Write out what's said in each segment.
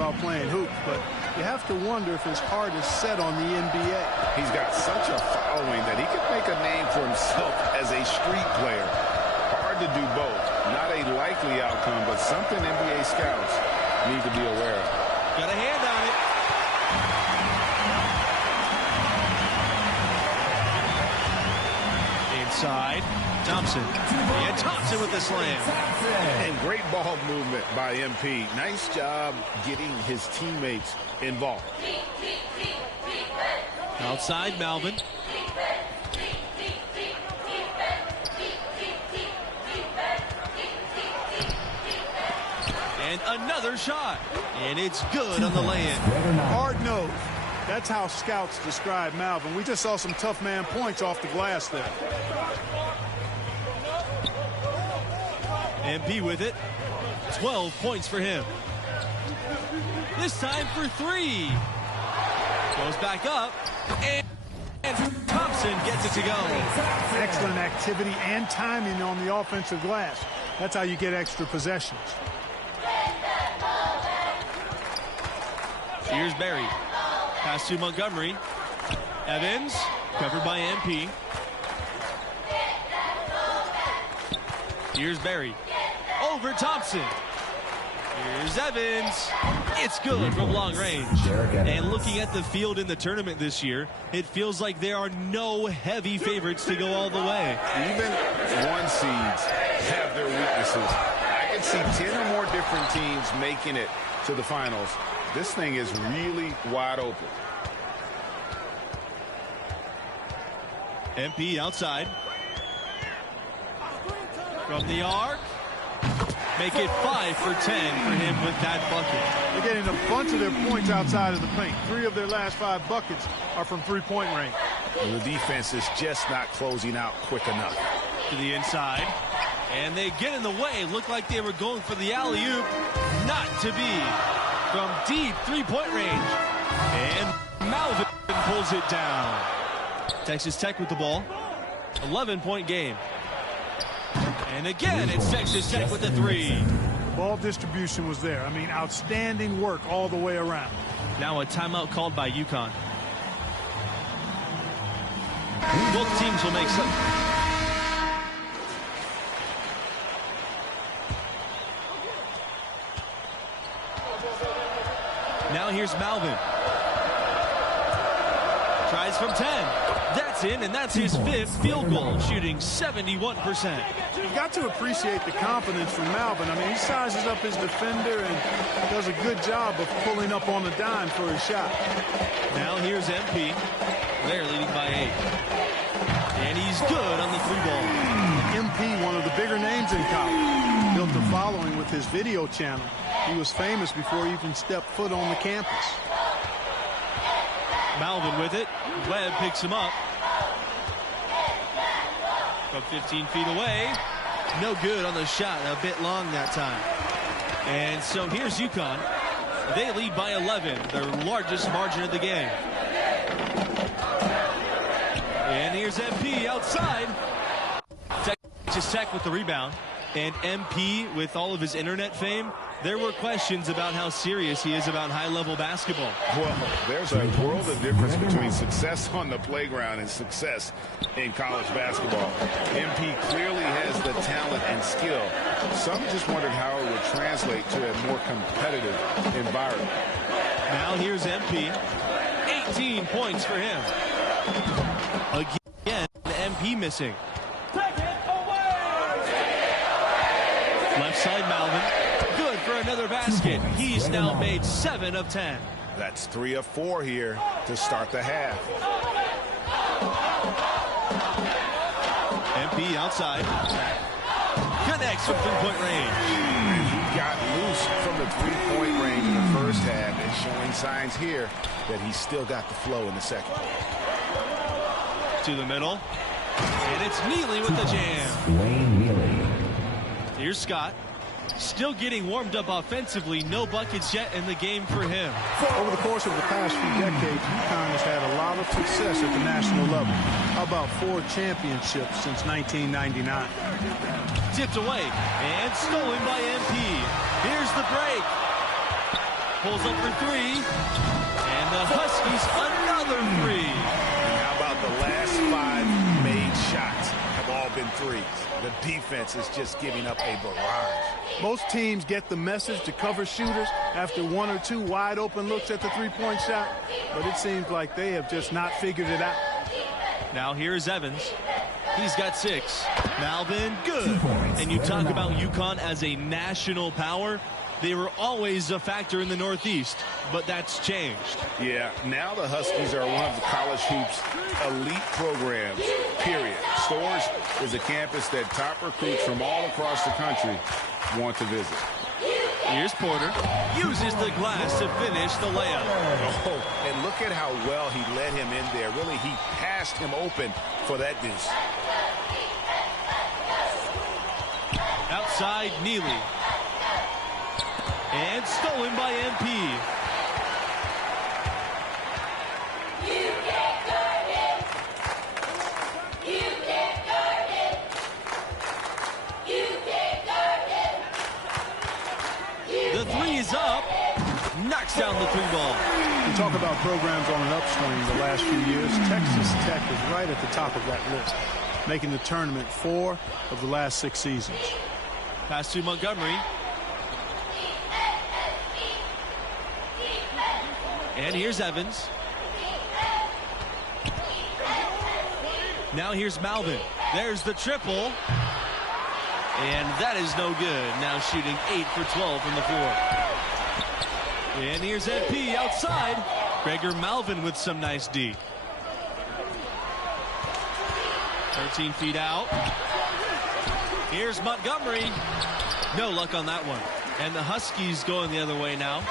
about playing hoops, but you have to wonder if his heart is set on the NBA. He's got such a following that he could make a name for himself as a street player. Hard to do both. Not a likely outcome, but something NBA scouts need to be aware of. Got a hand on it. Inside, Thompson. And Thompson with the slam. And great ball movement by MP. Nice job getting his teammates involved. Outside, Malvin. And another shot. And it's good on the lay-in. Hard nose. That's how scouts describe Malvin. We just saw some tough man points off the glass there. MP with it. 12 points for him. This time for three. Goes back up. And Thompson gets it to go. Excellent activity and timing on the offensive glass. That's how you get extra possessions. Here's Barry. Pass to Montgomery. Evans, covered by MP. Here's Barry. Over Thompson. Here's Evans. It's good from long range. And looking at the field in the tournament this year, it feels like there are no heavy favorites to go all the way. Even one seeds have their weaknesses. I can see 10 or more different teams making it to the finals. This thing is really wide open. MP outside. From the arc. Make it 5 for 10 for him with that bucket. They're getting a bunch of their points outside of the paint. 3 of their last 5 buckets are from three-point range. And the defense is just not closing out quick enough. To the inside. And they get in the way. Looked like they were going for the alley-oop. Not to be. From deep three-point range. And Malvin pulls it down. Texas Tech with the ball. 11-point game. And again, it's Texas Tech with the three. The ball distribution was there. I mean, outstanding work all the way around. Now a timeout called by UConn. Both teams will make some. Now here's Malvin. Tries from 10. That's in, and that's his 5th field goal, shooting 71%. You've got to appreciate the confidence from Malvin. I mean, he sizes up his defender and does a good job of pulling up on the dime for his shot. Now here's MP. They're leading by 8. And he's good on the 3-ball. MP, one of the bigger names in college, built a following with his video channel. He was famous before he even stepped foot on the campus. Malvin with it. Webb picks him up. From 15 feet away. No good on the shot. A bit long that time. And so here's UConn. They lead by 11. Their largest margin of the game. And here's MP outside. Texas Tech with the rebound. And MP, with all of his internet fame, there were questions about how serious he is about high-level basketball. Well, there's a world of difference between success on the playground and success in college basketball. MP clearly has the talent and skill. Some just wondered how it would translate to a more competitive environment. Now here's MP. 18 points for him. Again, MP missing. Left side, Malvin. Good for another basket. He's now made 7 of 10. That's 3 of 4 here to start the half. MP outside. Connects from three-point range. And he got loose from the three-point range in the first half and showing signs here that he's still got the flow in the second. To the middle. And it's Neely with the jam. Wayne Neely. Here's Scott. Still getting warmed up offensively. No buckets yet in the game for him. Over the course of the past few decades, UConn has had a lot of success at the national level. How about 4 championships since 1999? Tipped away and stolen by MP. Here's the break. pulls up for three. And the Huskies another three. How about the last 5 made shots have all been threes? The defense is just giving up a barrage. Most teams get the message to cover shooters after 1 or 2 wide open looks at the three-point shot, but it seems like they have just not figured it out. Now here's Evans. He's got 6. Malvin, good. And you talk about UConn as a national power. They were always a factor in the Northeast, but that's changed. Yeah, now the Huskies are one of the college hoops elite programs, period. Storrs is a campus that top recruits from all across the country want to visit. Here's Porter. Uses the glass to finish the layup. Oh, and look at how well he led him in there. Really, he passed him open for that deuce. Outside, Neely. And stolen by MP. The three is up. Knocks down the 3-ball. You talk about programs on an upswing the last few years. Texas Tech is right at the top of that list, making the tournament 4 of the last 6 seasons. Pass to Montgomery. And here's Evans. Now here's Malvin. There's the triple. And that is no good. Now shooting 8 for 12 from the floor. And here's MP outside. Gregor Malvin with some nice D. 13 feet out. Here's Montgomery. No luck on that one. And the Huskies going the other way now.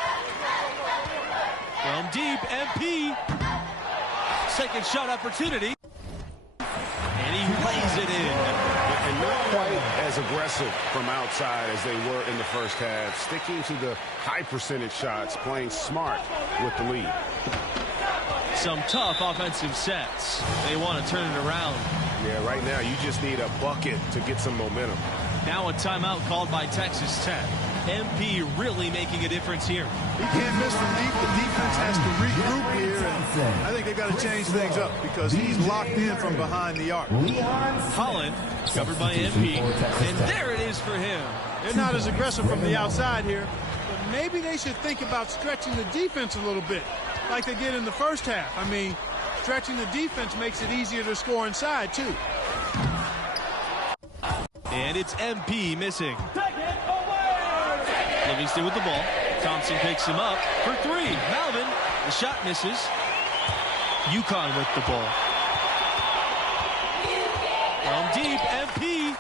From deep, MP. Second shot opportunity. And he lays it in. And not quite as aggressive from outside as they were in the first half. Sticking to the high percentage shots, playing smart with the lead. Some tough offensive sets. They want to turn it around. Yeah, right now you just need a bucket to get some momentum. Now a timeout called by Texas Tech. MP really making a difference here. He can't miss from deep. The defense has to regroup here, and I think they've got to change things up because he's locked in from behind the arc. Holland covered by MP, and there it is for him. They're not as aggressive from the outside here, but maybe they should think about stretching the defense a little bit like they did in the first half. I mean, stretching the defense makes it easier to score inside, too. And it's MP missing. Livingston with the ball. Thompson picks him up for 3. Malvin, the shot misses. UConn with the ball. From deep, MP.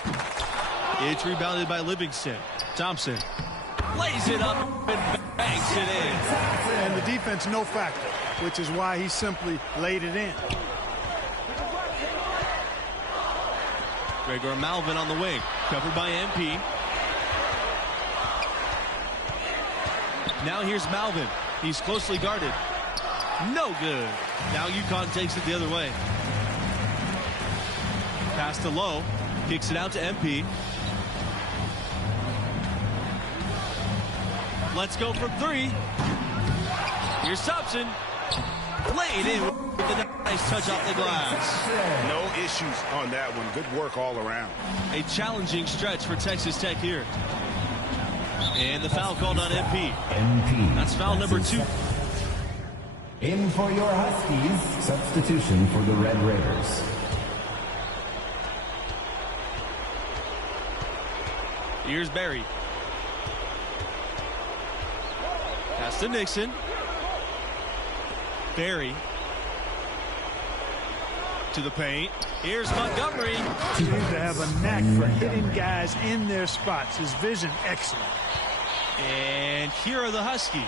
It's rebounded by Livingston. Thompson lays it up and banks it in. And the defense no factor, which is why he simply laid it in. Gregor Malvin on the wing, covered by MP. Now here's Malvin. He's closely guarded. No good. Now UConn takes it the other way. Pass to Lowe. Kicks it out to MP. Let's go for 3. Here's Thompson. Laid in with a nice touch off the glass. No issues on that one. Good work all around. A challenging stretch for Texas Tech here. And the foul called on MP. That's foul number 2. In for your Huskies, substitution for the Red Raiders. Here's Barry. Pass to Nixon. Barry. To the paint. Here's Montgomery. He seems to have a knack for hitting guys in their spots. His vision excellent. And here are the Huskies.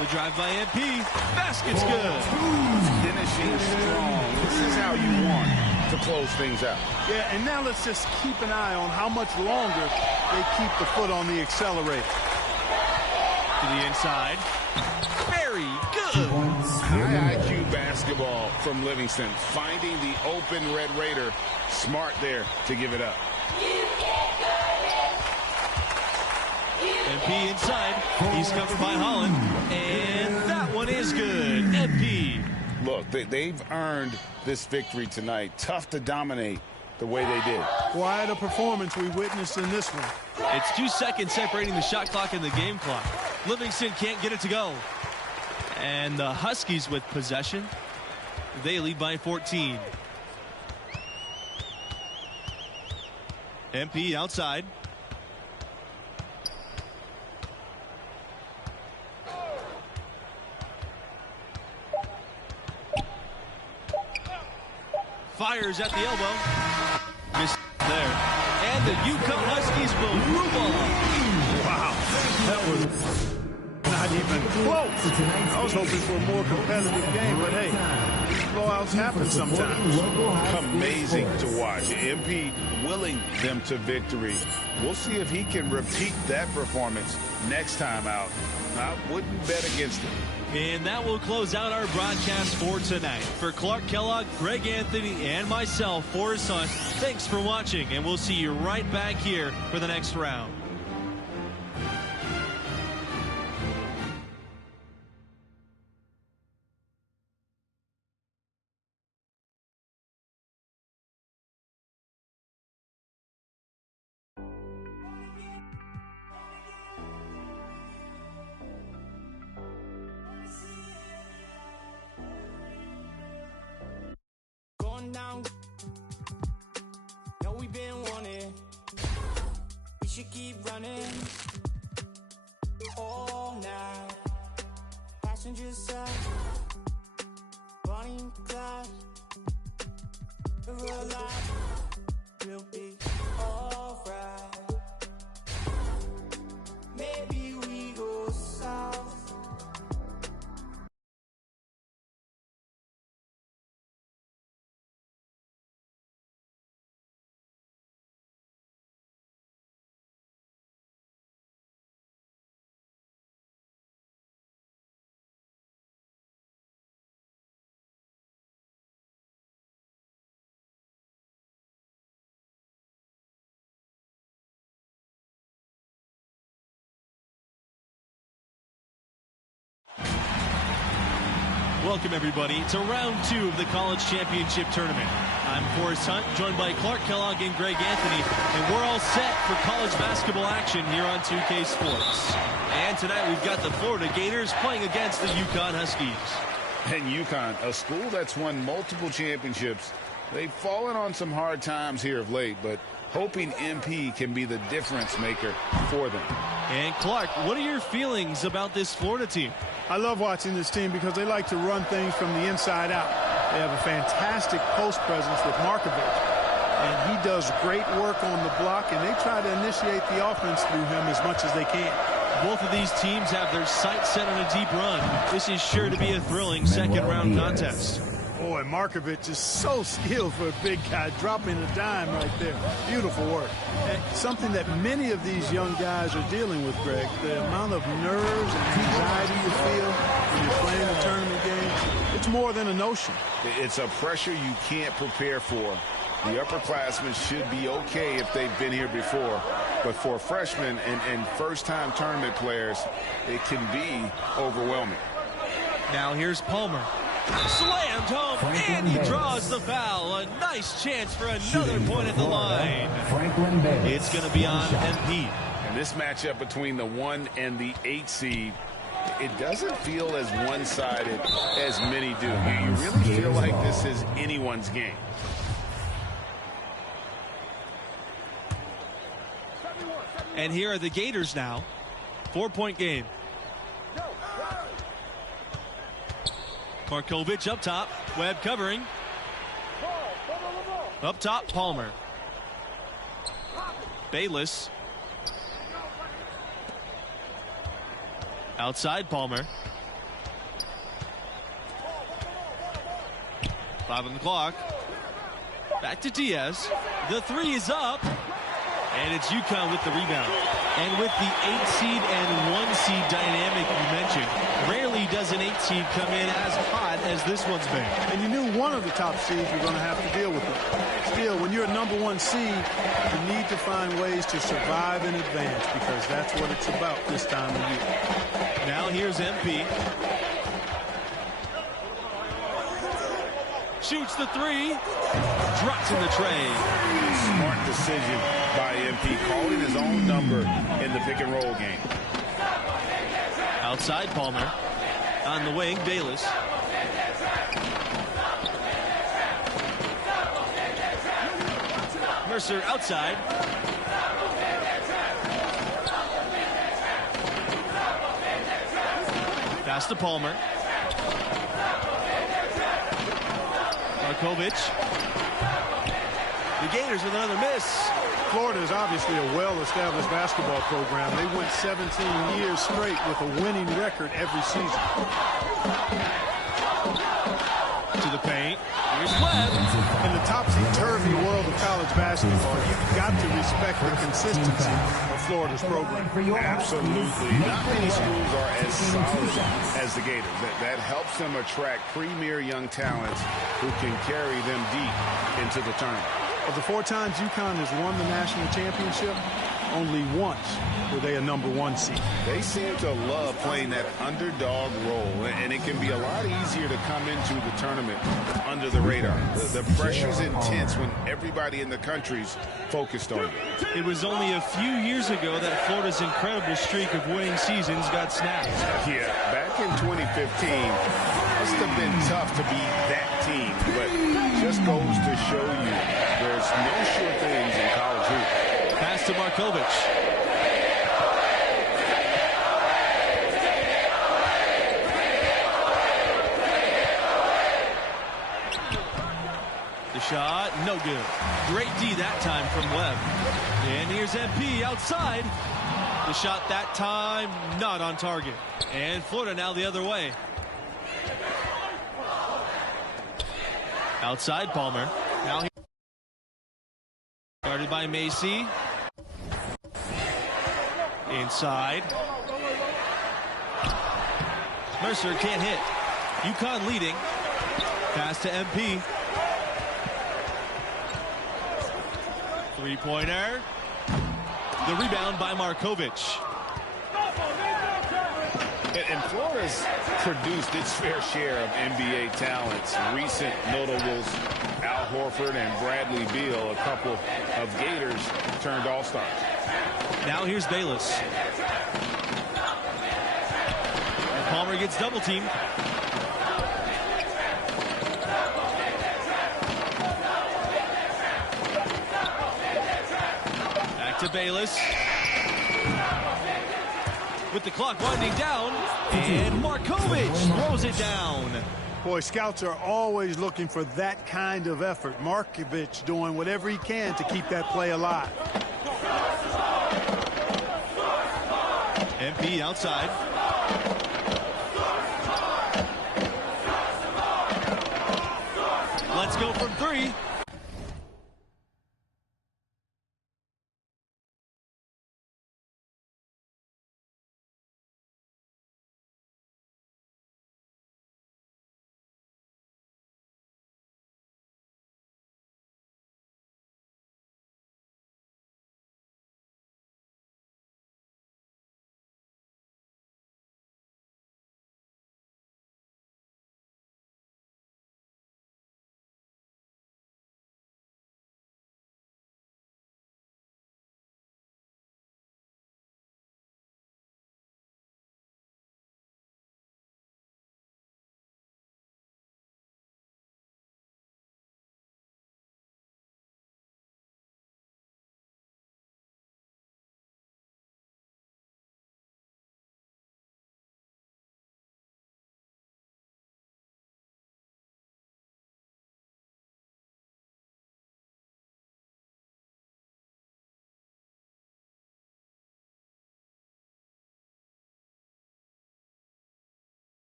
The drive by MP. Basket's good. Finishing strong. This is how you want to close things out. Yeah, and now let's just keep an eye on how much longer they keep the foot on the accelerator. To the inside. Very good. High IQ basketball from Livingston. Finding the open Red Raider. Smart there to give it up. MP MP inside. He's covered by Holland. And that one is good. MP. Look, they've earned this victory tonight. Tough to dominate the way they did. Quite a performance we witnessed in this one. It's 2 seconds separating the shot clock and the game clock. Livingston can't get it to go. And the Huskies with possession. They lead by 14. MP outside. Fires at the elbow. Missed there. And the UConn Huskies will move on. Wow. That was not even close. I was hoping for a more competitive game, but hey, blowouts happen sometimes. Amazing to watch. MP willing them to victory. We'll see if he can repeat that performance next time out. I wouldn't bet against it. And that will close out our broadcast for tonight. For Clark Kellogg, Greg Anthony, and myself, Forrest Hunt, thanks for watching, and we'll see you right back here for the next round. Down. No, we've been wanting. We should keep running all night. Passengers side, Bonnie and Clyde. We're alive. We'll be alright. Maybe we go south. Welcome, everybody, to round 2 of the College Championship Tournament. I'm Forrest Hunt, joined by Clark Kellogg and Greg Anthony, and we're all set for college basketball action here on 2K Sports. And tonight we've got the Florida Gators playing against the UConn Huskies. And UConn, a school that's won multiple championships, they've fallen on some hard times here of late, but hoping MP can be the difference maker for them. And Clark, what are your feelings about this Florida team? I love watching this team because they like to run things from the inside out. They have a fantastic post presence with Markovich, and he does great work on the block, and they try to initiate the offense through him as much as they can. Both of these teams have their sights set on a deep run. This is sure to be a thrilling second-round contest. Boy, Markovich is so skilled for a big guy, dropping a dime right there. Beautiful work. And something that many of these young guys are dealing with, Greg, the amount of nerves and anxiety you feel when you're playing a tournament game, it's more than a notion. It's a pressure you can't prepare for. The upperclassmen should be okay if they've been here before. But for freshmen and first-time tournament players, it can be overwhelming. Now here's Palmer. Slammed home, and he draws the foul. A nice chance for another point at the line. It's going to be on MP. And this matchup between the 1 and the 8 seed, it doesn't feel as one-sided as many do. You really feel like this is anyone's game. And here are the Gators now. 4-point game. Markovich up top. Webb covering. Up top, Palmer. Bayless. Outside, Palmer. 5 on the clock. Back to Diaz. The 3 is up. And it's UConn with the rebound. And with the 8 seed and 1 seed dynamic you mentioned, rarely does has an 8 seed come in as hot as this one's been. And you knew one of the top seeds were going to have to deal with it. Still, when you're a #1 seed, you need to find ways to survive in advance because that's what it's about this time of year. Now here's MP. Shoots the 3. Drops in the tray. Smart decision by MP, calling his own number in the pick and roll game. Outside Palmer. On the wing, Bayless. Mercer outside. Pass to Palmer. Markovic. The Gators with another miss. Florida is obviously a well-established basketball program. They went 17 years straight with a winning record every season. To the paint. Here's Webb. In the topsy-turvy world of college basketball, you've got to respect the consistency of Florida's program. Absolutely. Not many schools are as solid as the Gators. That helps them attract premier young talents who can carry them deep into the tournament. Of the 4 times UConn has won the national championship, only once were they a #1 seed. They seem to love playing that underdog role, and it can be a lot easier to come into the tournament under the radar. The pressure's intense when everybody in the country's focused on you. It was only a few years ago that Florida's incredible streak of winning seasons got snapped. Yeah, back in 2015, must have been tough to beat that team, but just goes to show you there's no sure things in college hoops. Pass to Markovic. The shot, no good. Great D that time from Webb. And here's MP outside. The shot that time, not on target. And Florida now the other way. Outside Palmer. Now he guarded by Macy. Inside. Mercer can't hit. UConn leading. Pass to MP. Three-pointer. The rebound by Markovic. And Florida's produced its fair share of NBA talents. Recent notables, Al Horford and Bradley Beal, a couple of Gators turned all-stars. Now here's Bayless. And Palmer gets double-teamed. Back to Bayless. With the clock winding down, and Markovic throws it down. Boy, scouts are always looking for that kind of effort. Markovic doing whatever he can to keep that play alive. MP outside. Let's go from 3.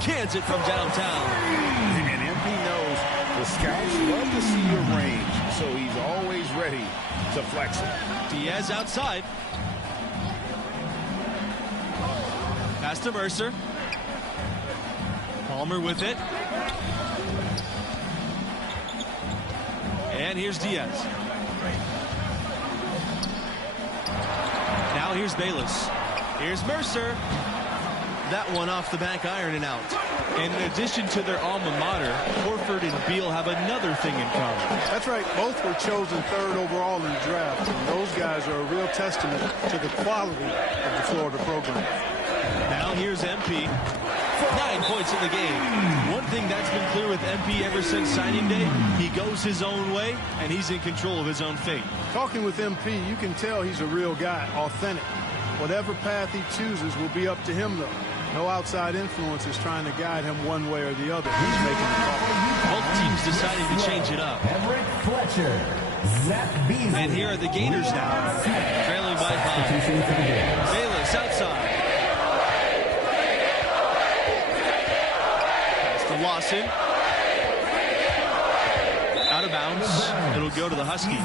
Cans it from downtown. And MP knows the scouts love to see your range, so he's always ready to flex it. Diaz outside. Pass to Mercer. Palmer with it. And here's Diaz. Now here's Bayless. Here's Mercer. That one off the back iron and out. And in addition to their alma mater, Horford and Beal have another thing in common. That's right. Both were chosen 3rd overall in the draft. And those guys are a real testament to the quality of the Florida program. Now here's MP. 9 points in the game. One thing that's been clear with MP ever since signing day, he goes his own way, and he's in control of his own fate. Talking with MP, you can tell he's a real guy, authentic. Whatever path he chooses will be up to him, though. No outside influence is trying to guide him one way or the other. He's making the call. Both teams deciding to change it up. Everett Fletcher, Zach Beasley. And here are the Gators now, trailing by 5. Bayless outside. Pass to Lawson. Out of bounds. It'll go to the Huskies.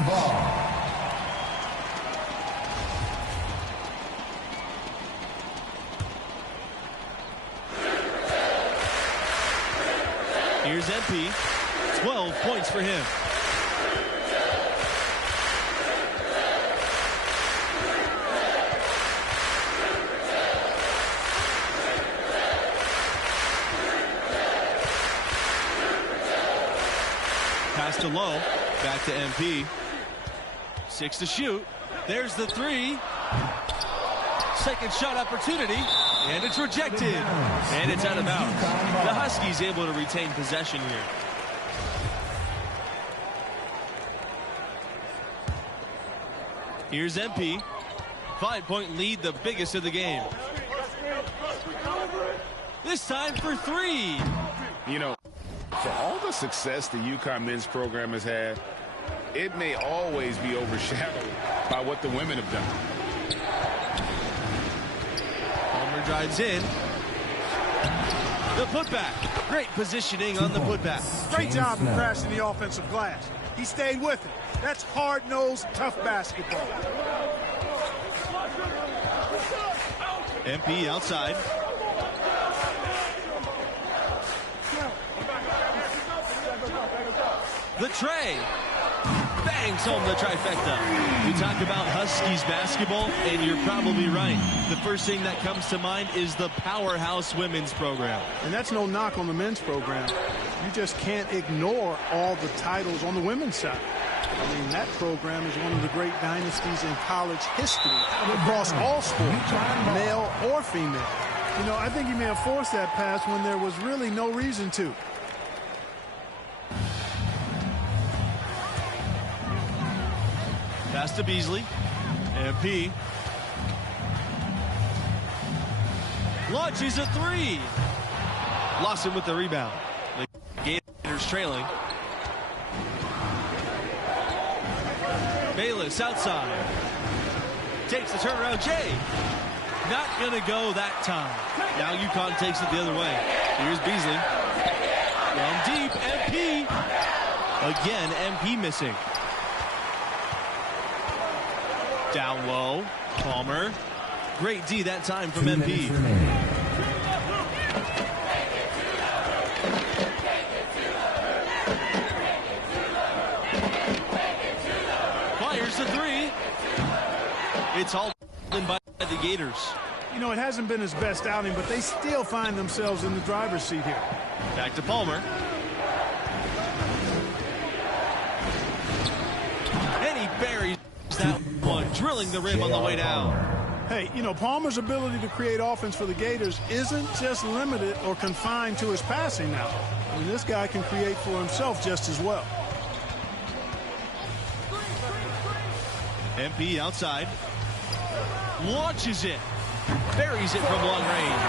Here's MP. 12 points for him. Pass to Lowe. Back to MP. 6 to shoot. There's the 3. Second shot opportunity. And it's rejected. And it's out of bounds. The Huskies able to retain possession here. Here's MP. 5-point lead, the biggest of the game. This time for 3. You know, for all the success the UConn men's program has had, it may always be overshadowed by what the women have done. Palmer drives in. The putback. Great positioning on the putback. Great job of crashing the offensive glass. He stayed with it. That's hard-nosed, tough basketball. MP outside. The tray. Bangs home the trifecta. We talk about Huskies basketball, and you're probably right. The first thing that comes to mind is the powerhouse women's program. And that's no knock on the men's program. You just can't ignore all the titles on the women's side. I mean, that program is one of the great dynasties in college history across all sports, male or female. You know, I think he may have forced that pass when there was really no reason to. Pass to Beasley. MP. Launches a 3. Lawson with the rebound. The Gators trailing. Bayless outside. Takes the turnaround. Jay. Not going to go that time. Now UConn takes it the other way. Here's Beasley. From deep. MP. Again, MP missing. Down low. Palmer. Great D that time from MP. Fires the 3. It's all in by the Gators. You know, it hasn't been his best outing, but they still find themselves in the driver's seat here. Back to Palmer. And he buries that one, drilling the rim on the way down. Hey, you know, Palmer's ability to create offense for the Gators isn't just limited or confined to his passing now. I mean, this guy can create for himself just as well. MP outside. Launches it. Buries it from long range.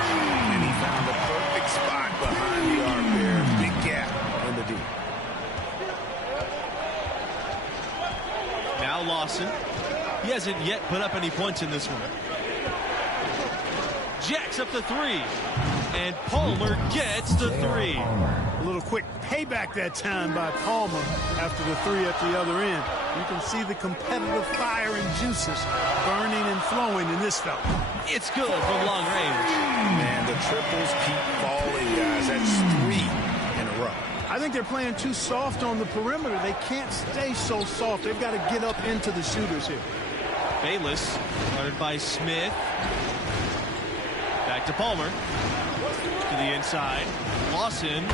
And he found the perfect spot behind the arc there. Big gap in the D. Now Lawson. He hasn't yet put up any points in this one. Jacks up the 3. And Palmer gets the 3. A little quick payback that time by Palmer after the 3 at the other end. You can see the competitive fire and juices burning and flowing in this fella. It's good from long range. Man, the triples keep falling, guys. That's 3 in a row. I think they're playing too soft on the perimeter. They can't stay so soft. They've got to get up into the shooters here. Bayless, guarded by Smith. Back to Palmer. To the inside. Lawson,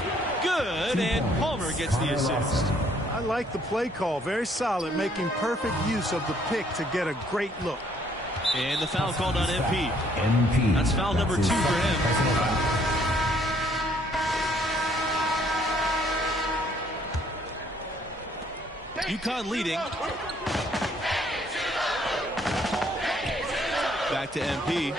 good, and Palmer gets the assist. I like the play call. Very solid, making perfect use of the pick to get a great look. And the foul called on MP. MP. That's foul number 2 for him. UConn leading. Back to MP.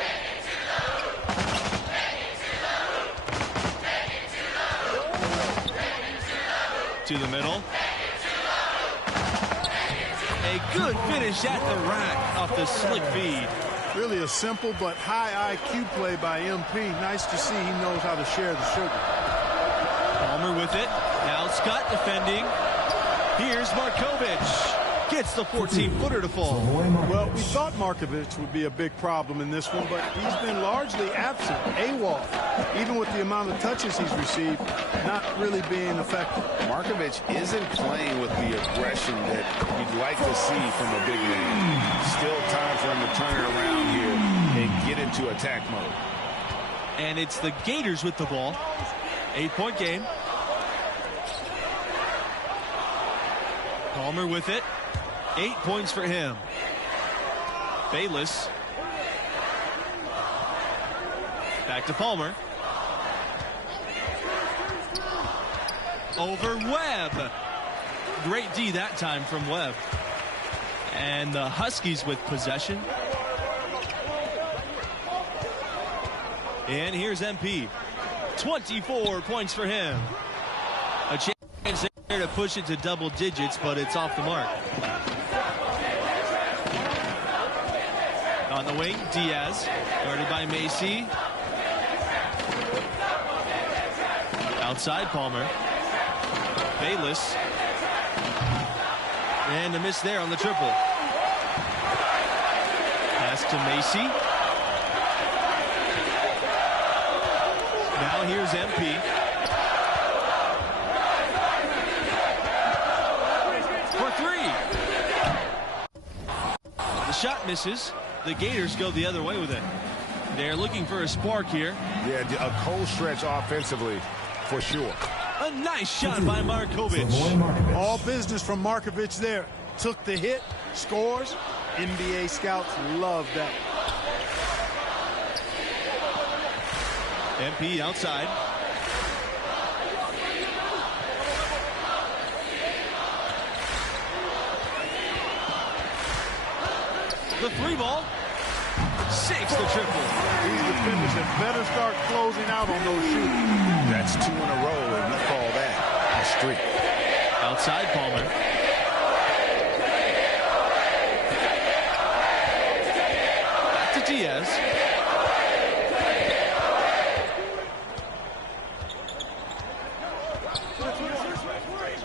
To the middle. A good finish at the rack off the slick feed. Really a simple but high IQ play by MP. Nice to see he knows how to share the sugar. Palmer with it. Now Scott defending. Here's Markovic. Gets the 14-footer to fall. Well, we thought Markovic would be a big problem in this one, but he's been largely absent, AWOL. Even with the amount of touches he's received, not really being effective. Markovic isn't playing with the aggression that you'd like to see from a big man. Still time for him to turn it around here and get into attack mode. And it's the Gators with the ball. 8-point game. Palmer with it. 8 points for him. Bayless. Back to Palmer. Over Webb. Great D that time from Webb. And the Huskies with possession. And here's MP. 24 points for him. A chance there to push it to double digits, but it's off the mark. On the wing, Diaz, guarded by Macy. Outside, Palmer. Bayless. And a miss there on the triple. Pass to Macy. Now here's MP. For 3. The shot misses. The Gators go the other way with it. They're looking for a spark here. Yeah, a cold stretch offensively, for sure. A nice shot by Markovic. All business from Markovic there. Took the hit, scores. NBA scouts love that. MP outside. The 3 ball. 6 the triple. These defenders had better start closing out on those shooters. That's 2 in a row, and we call that a streak. Outside, Palmer. Back to Diaz.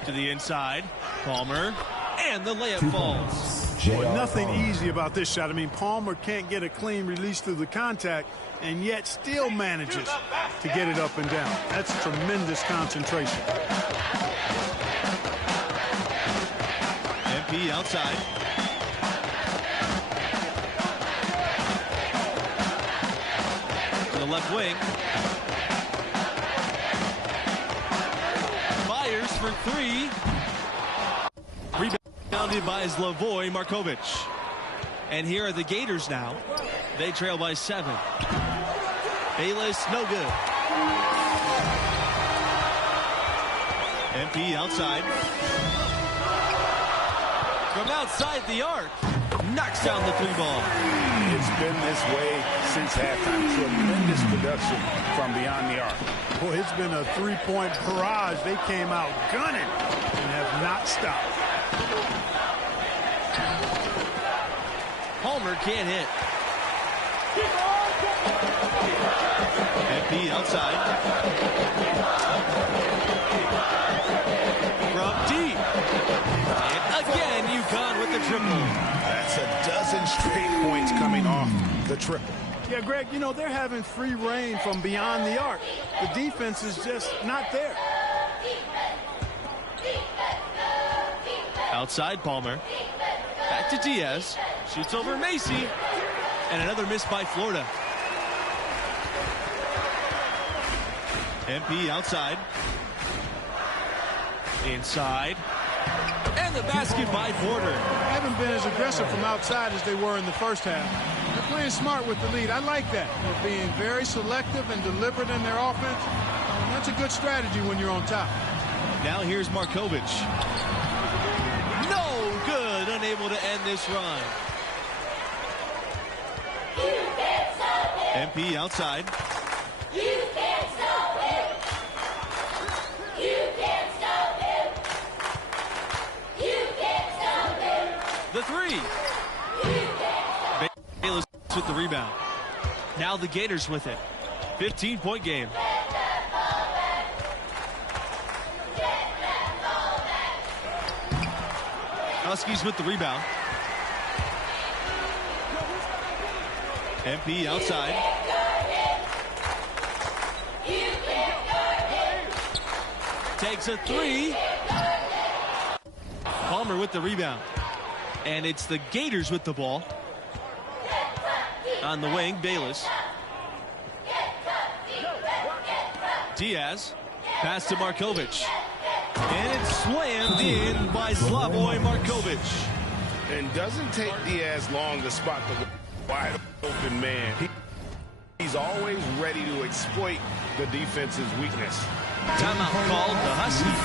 To the inside. Palmer. And the layup falls. Boy, nothing easy about this shot. I mean, Palmer can't get a clean release through the contact and yet still manages to get it up and down. That's tremendous concentration. MP outside. To the left wing. Fires for 3. Rebounded by Slavoy Markovic. And here are the Gators now. They trail by 7. Bayless, no good. MP outside. From outside the arc. Knocks down the 3 ball. It's been this way since halftime. Tremendous production from beyond the arc. Boy, it's been a 3-point barrage. They came out gunning and have not stopped. Palmer can't hit. MP outside. From deep. And again, UConn with the triple. That's a dozen straight points coming off the triple. Yeah, Greg, you know, they're having free reign from beyond the arc. The defense is just not there. Outside Palmer. Back to Diaz. Shoots over Macy. And another miss by Florida. MP outside. Inside. And the basket by Porter. Haven't been as aggressive from outside as they were in the first half. They're playing smart with the lead. I like that. They're being very selective and deliberate in their offense. That's a good strategy when you're on top. Now here's Markovic. No good. Unable to end this run. MP outside. You can't stop him. You can't stop him. You can't stop him. The three. Bayless with the rebound. Now the Gators with it. 15-point game. Huskies with the rebound. MP outside. Takes a three. Palmer with the rebound. And it's the Gators with the ball. On the wing, Bayless. Diaz. Pass to Markovic. And it's slammed in by Slavoj Markovic. And doesn't take Diaz long to spot the wide open man. He's always ready to exploit the defense's weakness. Timeout called the Huskies.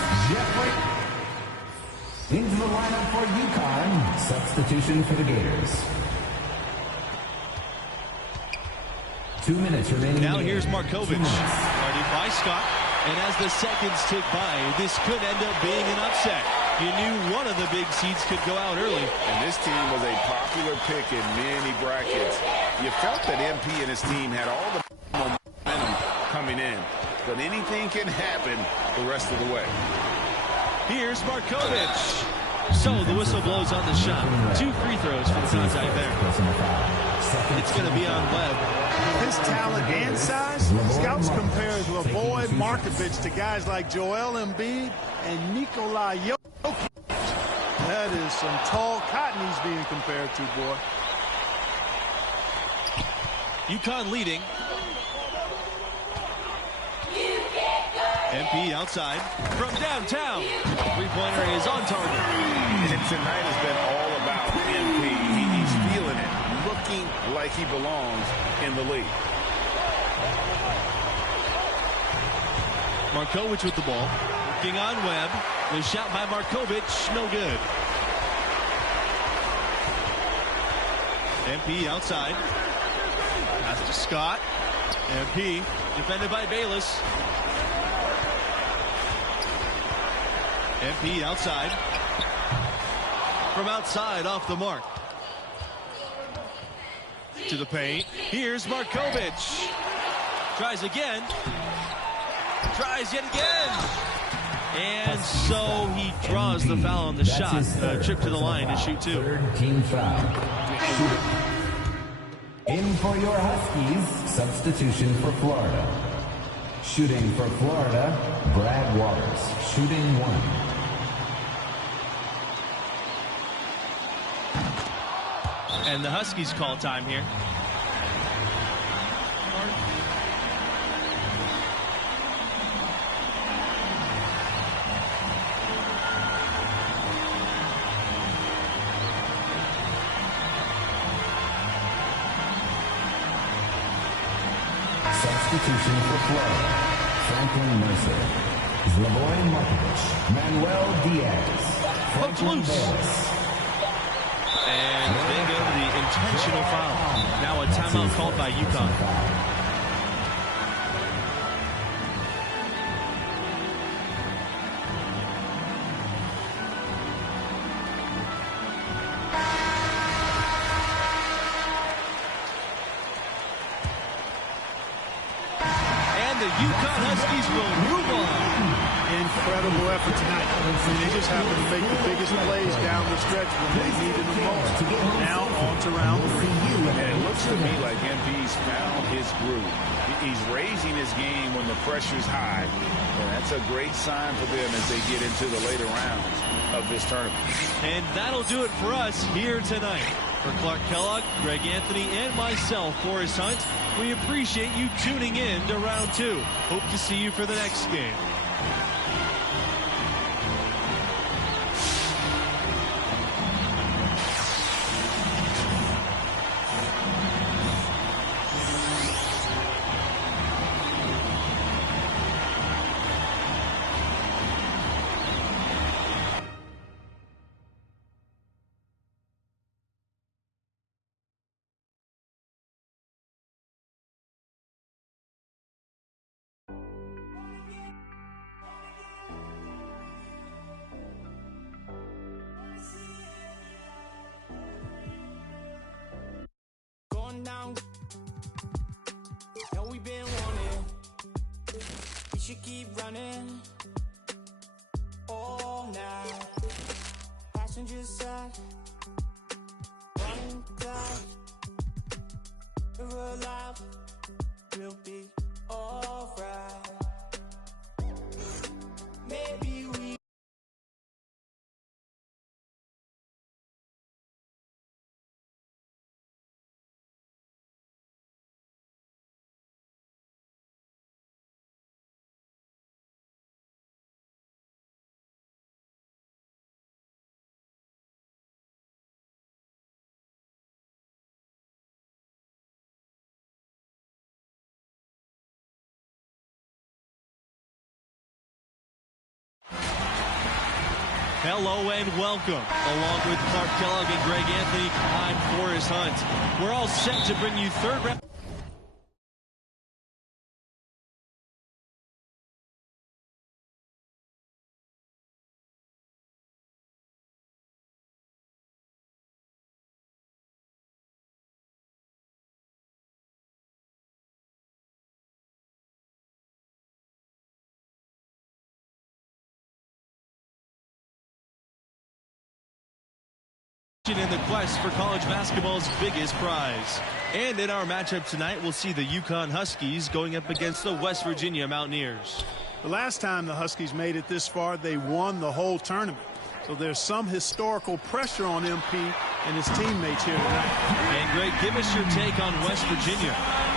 Into the lineup for UConn. Substitution for the Gators. 2 minutes remaining. Now here's Markovic. Guarded by Scott. And as the seconds tick by, this could end up being an upset. You knew one of the big seeds could go out early. And this team was a popular pick in many brackets. You felt that MP and his team had all the momentum coming in. But anything can happen the rest of the way. Here's Markovic. So the whistle blows on the shot. 2 free throws for the contact there. It's going to be on Webb. His talent and size, scouts compare Slavoj Markovic to guys like Joel Embiid and Nikola Jokic. That is some tall cotton he's being compared to, boy. UConn leading. MP outside from downtown. Three-pointer is on target. And tonight has been all about MP. He's feeling it, looking like he belongs in the league. Markovic with the ball. Working on Webb. The shot by Markovic, no good. MP outside. Pass to Scott. MP defended by Bayless. MP outside. From outside, off the mark. To the paint. Here's Markovic. Tries again. Tries yet again. And so he draws the foul on the shot. Trip to the line to shoot 2. Third team foul. In for your Huskies, substitution for Florida. Shooting for Florida, Brad Waters. Shooting 1. And the Huskies call time here. Substitution for Florida. Franklin Mercer. Slavoj Markovic. Manuel Diaz. Franklin loose. Bayless. And they go to the intentional foul. Now a timeout called by UConn. And the UConn Huskies will move on. In incredible effort tonight. They just happened to make the biggest plays down the stretch when they needed them most. Now on to round 3. And it looks to me like MP's found his groove. He's raising his game when the pressure's high. And that's a great sign for them as they get into the later rounds of this tournament. And that'll do it for us here tonight. For Clark Kellogg, Greg Anthony, and myself, Forrest Hunt, we appreciate you tuning in to round 2. Hope to see you for the next game. Down. Know we've been wanting. We should keep running all night. Passenger side, running cloud. We're alive. We'll be alright. Maybe we. Hello and welcome. Along with Clark Kellogg and Greg Anthony, I'm Forrest Hunt. We're all set to bring you third round. In the quest for college basketball's biggest prize. And in our matchup tonight, we'll see the UConn Huskies going up against the West Virginia Mountaineers. The last time the Huskies made it this far, they won the whole tournament. So there's some historical pressure on MP and his teammates here tonight. And Greg, give us your take on West Virginia.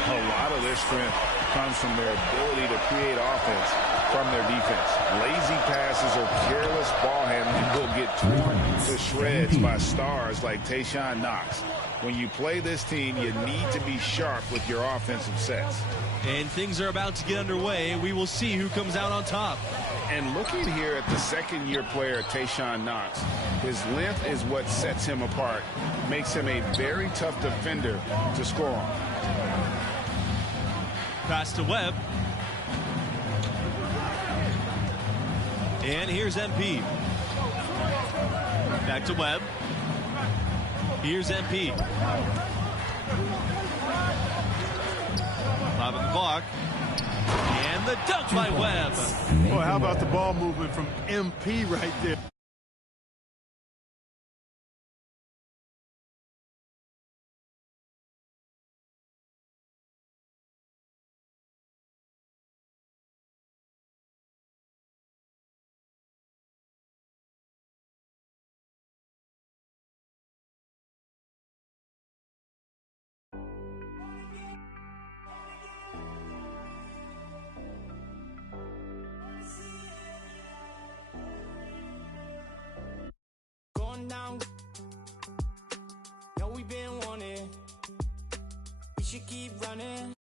A lot of their strength comes from their ability to create offense from their defense. Lazy passes or careless ball handling will get torn to shreds by stars like Tayshaun Knox. When you play this team, you need to be sharp with your offensive sets. And things are about to get underway. We will see who comes out on top. And looking here at the second-year player, Tayshaun Knox, his length is what sets him apart, makes him a very tough defender to score on. Pass to Webb. And here's MP. Back to Webb. Here's MP. 5 on the clock. And the dunk by Webb. Boy, how about the ball movement from MP right there? Down. Know we've been wanting. We should keep running